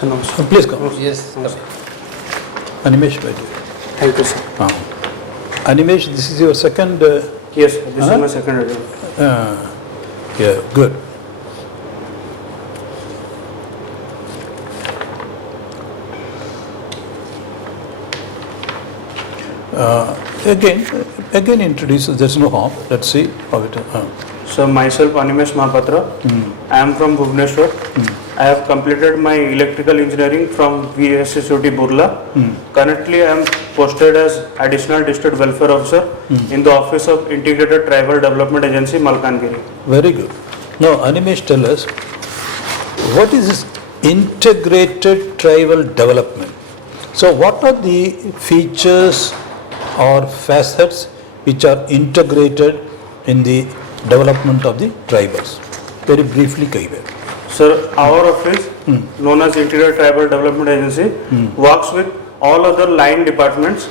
Sir, namaskar. Please come. Yes. Animesh, by the way. Thank you, sir. Animesh, this is your second. Yes, sir. This is my second attempt. Yeah, good. Again introduce, there's no harm. Let's see how it. So, myself, ANIMESH MAHAPATRA. I am from Bhubaneswar. I have completed my electrical engineering from VSCCOT Burla. Currently, I am posted as Additional District Welfare Officer in the Office of Integrated Tribal Development Agency, Malkangiri. Very good. Now, Animesh, tell us, what is this integrated tribal development? So, what are the features or facets which are integrated in the development of the tribals? Very briefly, Kaive. Sir, our office, known as Integrated Tribal Development Agency, works with all other line departments,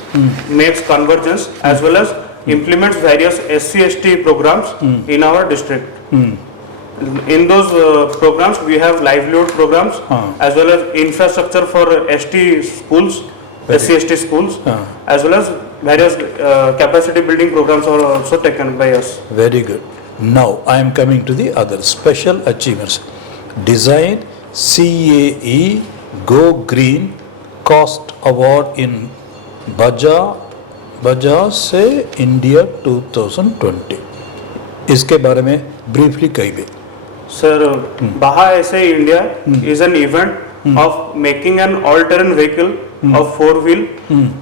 makes convergence as well as implements various SC/ST programs in our district. In those programs, we have livelihood programs as well as infrastructure for ST schools, SC/ST schools, as well as various capacity building programs are also taken by us. Very good. Now, I am coming to the other special achievements. Design CAE Go Green Cost Award in Baja से India 2020. इसके बारे में briefly कहिए. Sir, Baja SA India is an event of making an all-terrain vehicle of four-wheel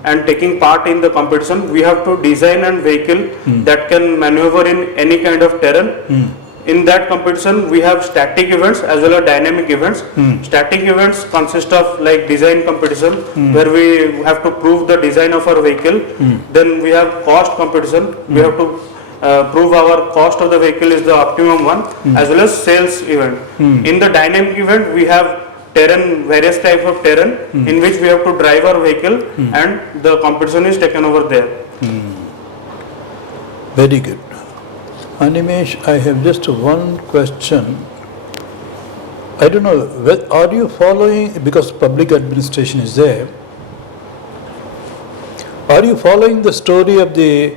and taking part in the competition. We have to design a vehicle that can maneuver in any kind of terrain. In that competition, we have static events as well as dynamic events. Static events consist of like design competition where we have to prove the design of our vehicle. Then we have cost competition. We have to prove our cost of the vehicle is the optimum one, as well as sales event. In the dynamic event, we have terrain, various types of terrain in which we have to drive our vehicle and the competition is taken over there. Very good. Animesh, I have just one question. I don't know, are you following, because public administration is there, are you following the story of the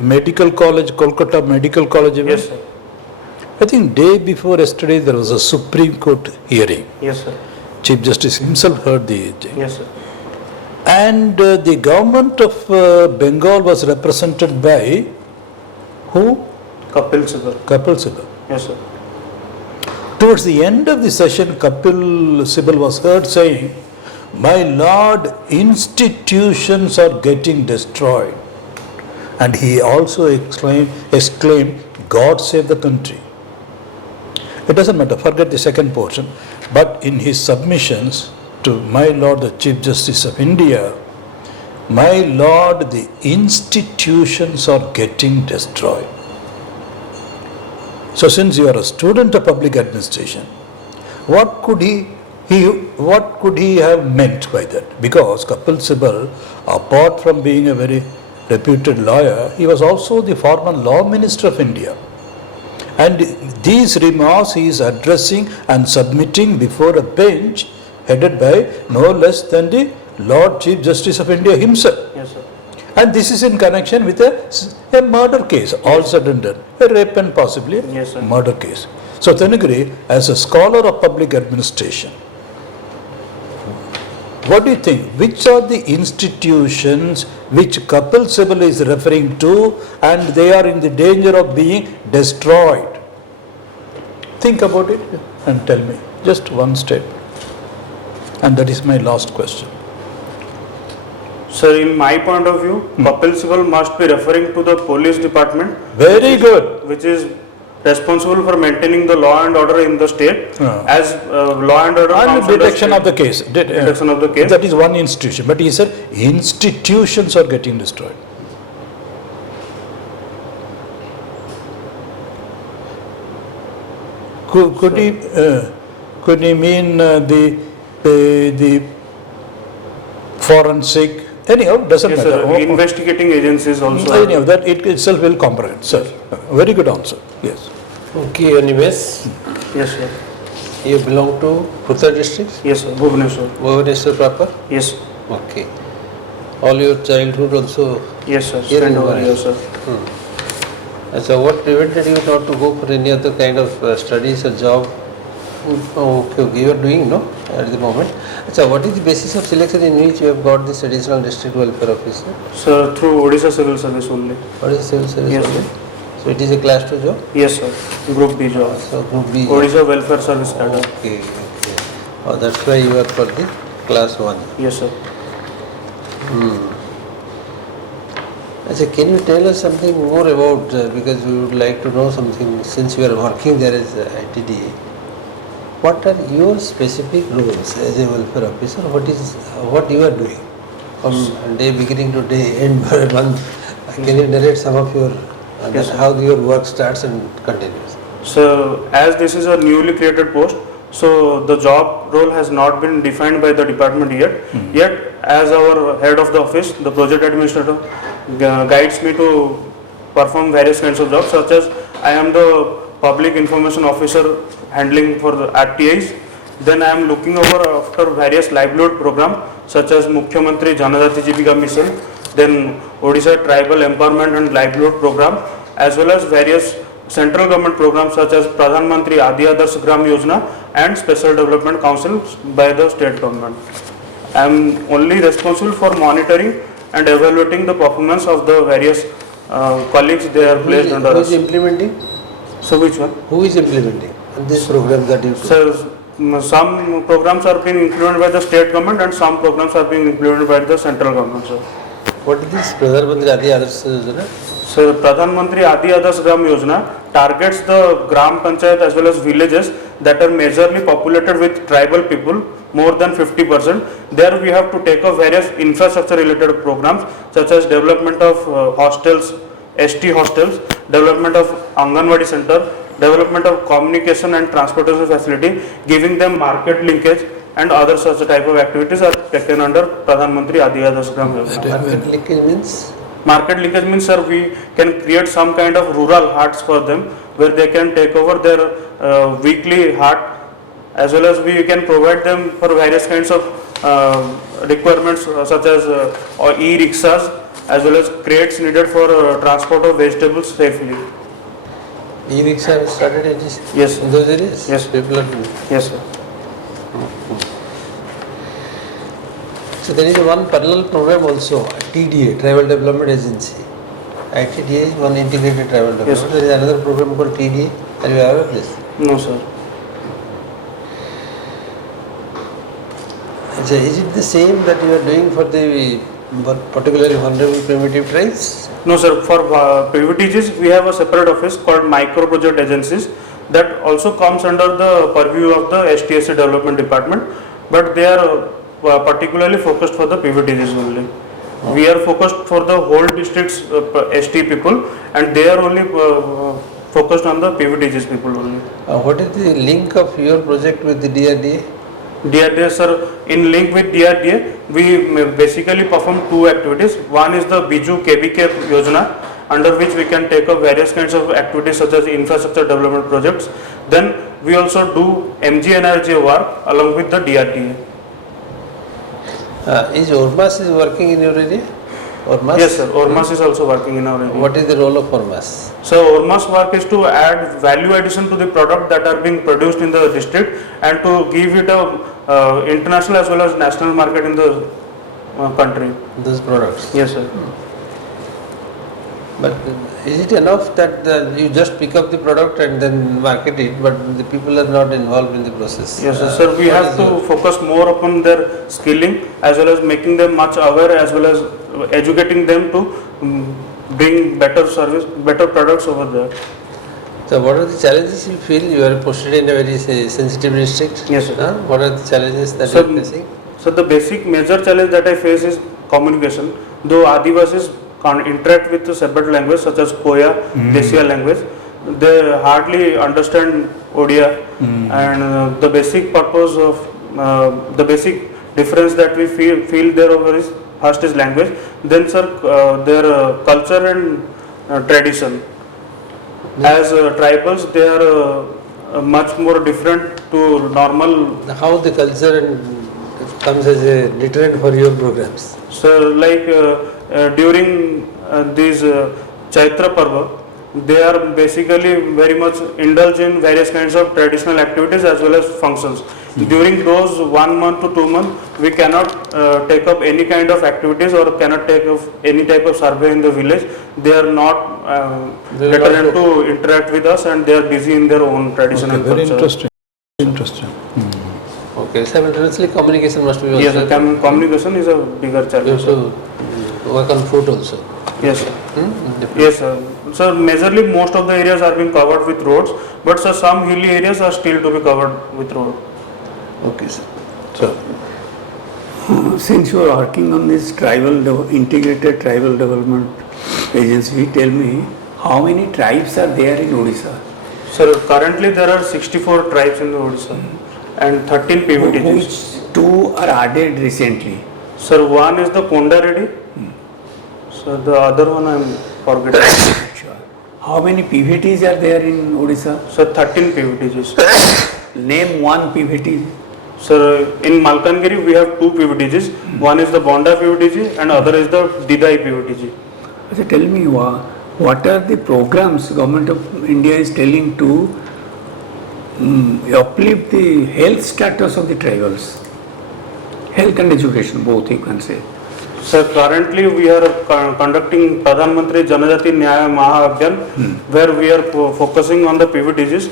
medical college, Kolkata Medical College event? Yes, sir. I think day before yesterday there was a Supreme Court hearing. Yes, sir. Chief Justice himself heard the thing. Yes, sir. And the government of Bengal was represented by who? Kapil Sibal. Kapil Sibal. Yes, sir. Towards the end of the session, Kapil Sibal was heard saying, "My lord, institutions are getting destroyed." And he also exclaimed, "God save the country." It doesn't matter, forget the second portion. But in his submissions to my lord, the Chief Justice of India, "My lord, the institutions are getting destroyed." So since you are a student of public administration, what could he have meant by that? Because Kapil Sibal, apart from being a very reputed lawyer, he was also the former law minister of India. And these remarks he is addressing and submitting before a bench headed by no less than the Lord Chief Justice of India himself. Yes, sir. And this is in connection with a murder case, all said and done, a rape and possibly Yes, sir. murder case. So Thanagiri, as a scholar of public administration, what do you think? Which are the institutions which Kapil Sibal is referring to and they are in the danger of being destroyed? Think about it and tell me. Just one step. And that is my last question. Sir, in my point of view, Kapil Sibal must be referring to the police department. Very good. Which is responsible for maintaining the law and order in the state. As law and order And comes under detection state- of the case. detection of the case. That is one institution. But he said institutions are getting destroyed. Could he mean the forensic? Anyhow, doesn't Yes, matter. sir. Investigating agencies also. Anyhow, that it itself will comprehend, sir. Very good answer. Yes. Okay, Animesh. Yes, sir. You belong to Uttar district? Yes, sir. Bhubaneswar. Bhubaneswar proper? Yes. Okay. All your childhood also Yes, sir. here Spent in over here, Maharashtra? sir. And so what prevented you not to go for any other kind of studies or job? Okay, you are doing, no, at the moment. So what is the basis of selection in which you have got this additional district welfare officer? Sir, through Odisha Civil Service only. What is civil service? Yes, only? sir. So it is a class 2 job? Yes, sir. Group B job. So group B. Odisha Welfare Service Cadre. Okay, okay. Oh, that's why you are for the class 1. Yes, sir. So can you tell us something more about, because we would like to know something, since you are working there as ITDA, what are your specific roles as a welfare officer? What you are doing from day beginning to day end per month? Can you narrate some of your, Yes, sir. how your work starts and continues? So, as this is a newly created post, so the job role has not been defined by the department yet. Yet, as our head of the office, the project administrator guides me to perform various kinds of jobs, such as I am the public information officer handling for the RTIs. Then I am looking over after various livelihood programs such as Mukhyamantri Janajati Jivika Mission, then Odisha Tribal Empowerment and Livelihood Program, as well as various central government programs such as Pradhan Mantri Adi Adarsh Gram Yojana and Special Development Council by the state government. I am only responsible for monitoring and evaluating the performance of the various colleagues they are placed under Who us. is implementing? So which one? Who is implementing this program that you So some programs are being implemented by the state government and some programs are being implemented by the central government. Sir. What is this Pradhan Mantri Adi Adarsh Yojana? So Pradhan Mantri Adi Adarsh Gram Yojana targets the Gram Panchayat as well as villages that are majorly populated with tribal people, more than 50%. There we have to take up various infrastructure related programs such as development of hostels, ST hostels, development of Anganwadi center, development of communication and transportation facility, giving them market linkage and other such type of activities are taken under Pradhan Mantri Adi Adarsh Gram Yojana. Market linkage means? Market linkage means, sir, we can create some kind of rural haats for them where they can take over their weekly hat, as well as we can provide them for various kinds of requirements such as e-rickshaws as well as crates needed for transport of vegetables safely. E-rickshaw have started in Yes. those areas? Yes. People are doing. Yes, sir. So there is one parallel program also, TDA, Tribal Development Agency. ITDA is one integrated tribal development. Yes. There is another program called TDA. Are you aware of this? No, sir. So is it the same that you are doing for the particularly vulnerable primitive tribes? No, sir. For PVTGs, we have a separate office called Micro Project Agencies that also comes under the purview of the STSC Development Department, but they are particularly focused for the PVTGs only. We are focused for the whole district's ST people, and they are only focused on the PVTGs people only. What is the link of your project with the DRDA? DRDA, sir, in link with DRDA, we basically perform two activities. One is the Biju KBK Yojana, under which we can take up various kinds of activities such as infrastructure development projects. Then we also do MGNRJ work along with the DRDA. Is ORMAS is working in your area? ORMAS? Yes, sir. ORMAS is also working in our area. What is the role of ORMAS? So ORMAS work is to add value addition to the product that are being produced in the district and to give it a international as well as national market in the country. Those products. Yes, sir. But is it enough that you just pick up the product and then market it, but the people are not involved in the process? Yes, sir. We have to focus more upon their skilling as well as making them much aware as well as educating them to bring better service, better products over there. So what are the challenges you feel? You are posted in a very sensitive district. Yes, sir. What are the challenges that Sir, you are facing? So the basic major challenge that I face is communication. Though Adivasis interact with the separate language such as Koya, Desiya language, they hardly understand Odia, and the basic purpose of the basic difference that we feel there over is first is language, then sir their culture and tradition. As tribals, they are much more different to normal. How the culture comes as a deterrent for your programs? So like during these Chaitra Parva, they are basically very much indulge in various kinds of traditional activities as well as functions. During those 1 month to 2 months, we cannot take up any kind of activities or cannot take up any type of survey in the village. They are not determined to interact with us, and they are busy in their own traditional Okay, very culture. interesting. Okay, simultaneously communication must be also. Yes, communication is a bigger You challenge. have to work on food also. Yes, sir. Yes, sir. So majorly most of the areas are being covered with roads, but sir, some hilly areas are still to be covered with road. Okay, sir. So, Since you are working on this integrated tribal development agency, tell me how many tribes are there in Odisha? Sir, currently there are 64 tribes in the Odisha and 13 PVTGs. Which two are added recently? Sir, one is the Ponda Reddy. So the other one I am forgetting. Sure. How many PVTs are there in Odisha? Sir, 13 PVTGs. Name one PVT. Sir, in Malkangiri we have two PVTGs. One is the Bonda PVTG and other is the Didai PVTG. So tell me what are the programs government of India is telling to uplift the health status of the tribals? Health and education, both you can say. Sir, currently we are conducting Pradhan Mantri Janajati Nyaya Mahabhyan, where we are focusing on the PVTGs.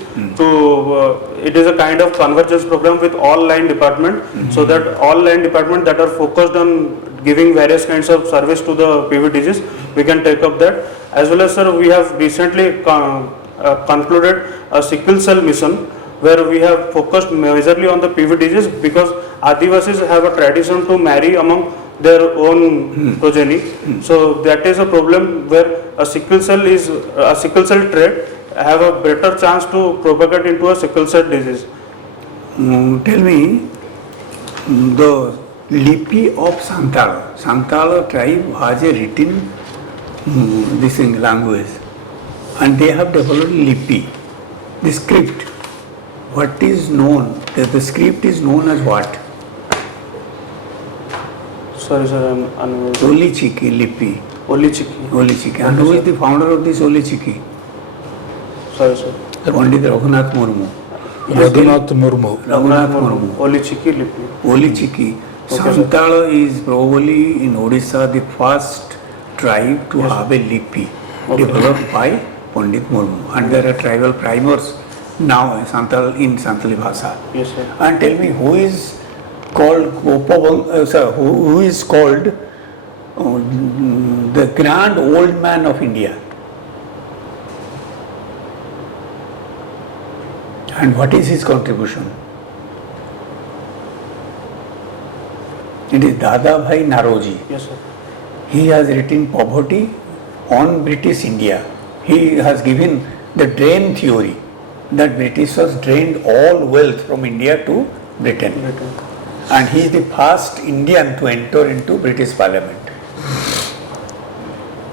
It is a kind of convergence program with all line department, so that all line department that are focused on giving various kinds of service to the PVTGs, we can take up that. As well as, sir, we have recently concluded a sickle cell mission, where we have focused majorly on the PVTGs, because Adivasis have a tradition to marry among their own progeny. So that is a problem where a sickle cell trait have a better chance to propagate into a sickle cell disease. Tell me the Lipi of Santala. Santala tribe has a written this language, and they have developed Lipi, the script. What is known? The script is known as what? Sorry, sir, I am unaware. Olichiki Lipi. Olichiki. Olichiki. And who is the founder of this Olichiki? Sorry, sir. Pandit Raghunath Murmu. Raghunath Murmu. Raghunath Murmu. Olichiki Lipi. Olichiki. Santala is probably in Odisha the first tribe to have a Lipi developed by Pandit Murmu. And there are tribal primers now in Santali Bhasha. Yes, sir. And tell me who is called who is called the grand old man of India, and what is his contribution? It is Dada Bhai Naroji. Yes, sir. He has written Poverty on British India. He has given the drain theory, that Britishers drained all wealth from India to Britain. And he is the first Indian to enter into British Parliament.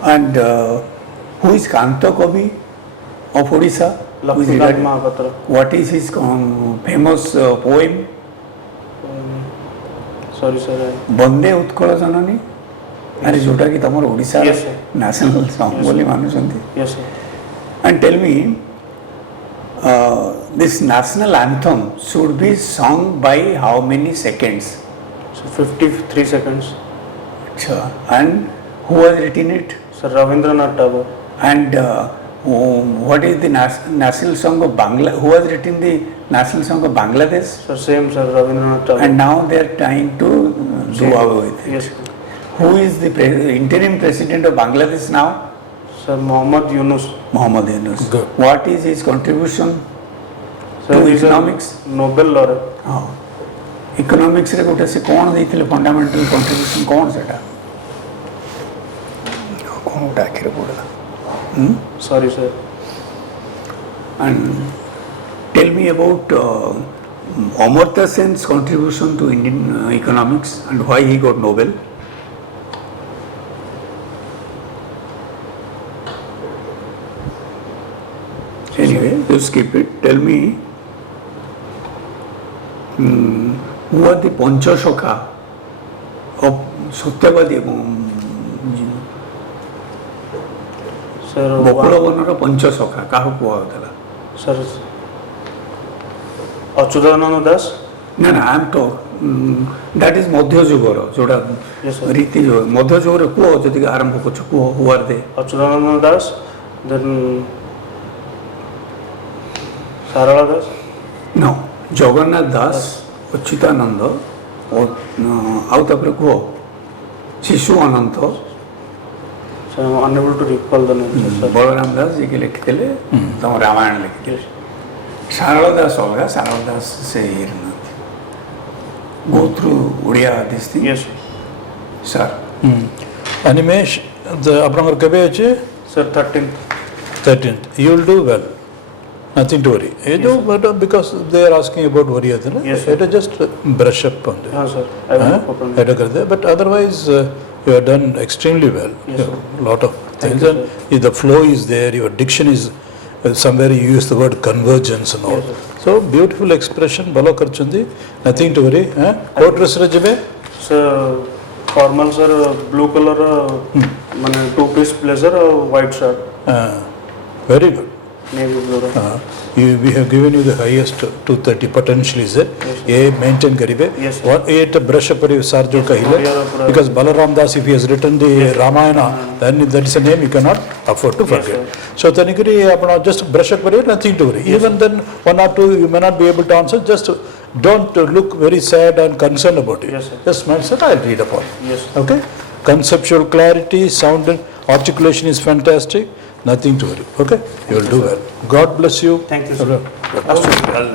And who is Kanta Kavi of Odisha? Who is Lakshmikant Mahapatra. What is his famous poem? Sorry, sir. Bande Utkala Janani? अरे जोटा कि तमर Odisha Yes, sir. national song बोली मानुसंती. Yes, sir. And tell me, this national anthem should be sung by how many seconds? So 53 seconds. Achha. And who has written it? Sir, Ravindranath Tagore. And what is the national song of Bangladesh? Who has written the national song of Bangladesh? Sir, same, sir, Ravindranath Tagore. And now they are trying to do away with it. Yes, sir. Who is the interim president of Bangladesh now? Sir, Mohammad Yunus. Muhammad Yunus. Good. What is his contribution Sir, to he is a economics? Nobel laureate. हाँ economics रे गोटे से कौन देइथिले fundamental contribution कौन सेटा कौन गोटे आखिर पड़ला Sorry, sir. and tell me about Amartya Sen's contribution to Indian economics and why he got Nobel. Anyway, you skip it. Tell me who are the Panchashakha of Satyavadi ଏବଂ Sir, Bakul ବନର Panchasakha କାହାକୁ କୁହାଯାଉଥିଲା? sir, Achyutananda Das. ନା ନା ଆମ୍ ତ that is ମଧ୍ୟଯୁଗର ଯୋଉଟା Yes, sir. ରୀତି ଯୋଉ ମଧ୍ୟଯୁଗରେ କୁହ ଯଦି ଆରମ୍ଭ କରୁଛ କୁହ ହୁ ଆର୍ ଦେ? Achyutananda Das, then Sarala Das. No, Jagannath Das Achyutananda ଆଉ ତାପରେ କୁହ ଶିଶୁ ଅନନ୍ତ Sir, I'm unable to recall the name. Sir. Balaram Das ଯିଏକି ଲେଖିଥିଲେ ତମ ରାମାୟଣ ଲେଖିଥିଲେ। ସାରଳା ଦାସ ଅଲଗା, ସାରଳା ଦାସ ସେ ଇଏରେ ନାହାନ୍ତି। Go through Odia this thing. Yes, Sir. Animesh, ଆପଣଙ୍କର କେବେ ଅଛି? sir, 13th. 13th. You will do well. Nothing to worry. Because they are asking about worry. Yes, sir. It is just brush up on it. Sir, I will open it. But otherwise, you have done extremely well. Yes, sir. A lot of things. you, And if the flow is there, your diction is somewhere you use the word convergence and all. Yes, So beautiful expression. Balo karchundi. Nothing to worry. Coat dress rajbe. Sir, formal sir, blue color, mane two-piece blazer, white shirt, Very good. navy blue. We have given you the highest 230 potential is there. ये maintain करिबे. Yes, sir. What ये तो brush up करिबे सार जो कहिले. Because Balaram Das, if he has written the Ramayana, then that is a name you cannot afford to forget. So तनिकरी अपना just brush up करिए, nothing to worry. Even then one or two you may not be able to answer. Just don't look very sad and concerned about it. Yes, sir. Just smile, sir. I'll read upon. Yes. Okay. Conceptual clarity, sound and articulation is fantastic. Nothing to worry. Okay. You will do well. God bless you. Thank you, sir. All the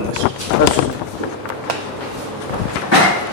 best. Yes.